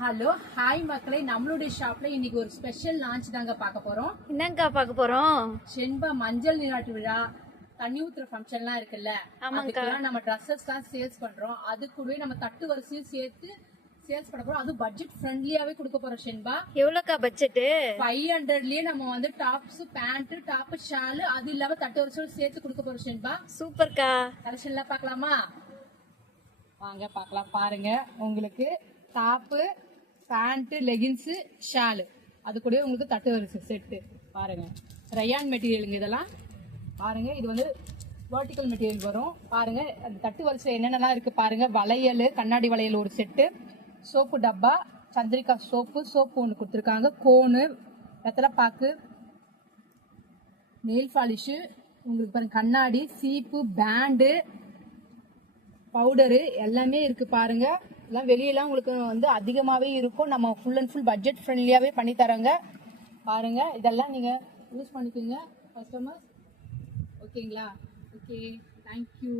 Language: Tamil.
ஹலோ ஹாய் மக்களே, நம்மளுடைய ஷாப்ல இன்னைக்கு ஒரு ஸ்பெஷல் லான்ச் தாங்க பார்க்க போறோம். என்னங்கா பார்க்க போறோம்? ஷென்பா மஞ்சள் நீராட்டு விழா, தண்ணி ஊத்துற ஃபங்க்ஷன்லாம் இருக்குல்ல, அதுக்கெல்லாம் நம்ம ட்ரெஸ்ஸஸ் தான் சேல்ஸ் பண்றோம். அது கூடவே நம்ம தட்டு வரிசையும் சேர்த்து சேல்ஸ் பண்ண போறோம். அது பட்ஜெட் ஃப்ரெண்ட்லியாவே கொடுக்க போறோம். ஷென்பா எவ்வளோக்கா பட்ஜெட்? 500லயே நம்ம வந்து டாப்ஸ், பேண்ட், டாப், ஷால், அது இல்லாம தட்டு வரிசையோட சேர்த்து கொடுக்க போறோம். ஷென்பா சூப்பர்க்கா. கலெக்ஷன்லாம் பார்க்கலாமா? வாங்க பார்க்கலாம். பாருங்க, உங்களுக்கு டாப்பு, பேண்ட், லெகின்ஸ், ஷாலு, அது கூட உங்களுக்கு தட்டு வரிசை செட்டு. பாருங்க, ரயான் மெட்டீரியலுங்க இதெல்லாம். பாருங்க, இது வந்து வெர்டிக்கல் மெட்டீரியல் வரும். பாருங்க, அந்த தட்டு வரிசை என்னென்னலாம் இருக்கு பாருங்க. வளையல், கண்ணாடி வளையல் ஒரு செட்டு, சோப்பு டப்பா, சந்திரிகா சோப்பு ஒன்று கொடுத்துருக்காங்க, கோனு, வெத்தலைப்பாக்கு, நெயில் பாலிஷு, உங்களுக்கு பாருங்க கண்ணாடி, சீப்பு, பேண்டு, பவுடரு எல்லாமே இருக்கு. பாருங்க, எல்லாம் வெளியெல்லாம் உங்களுக்கு வந்து அதிகமாகவே இருக்கும். நம்ம ஃபுல் அண்ட் ஃபுல் பட்ஜெட் ஃப்ரெண்ட்லியாகவே பண்ணி தரோங்க. பாருங்க, இதெல்லாம் நீங்கள் யூஸ் பண்ணிக்கோங்க கஸ்டமர்ஸ். ஓகேங்களா? Okay, thank you.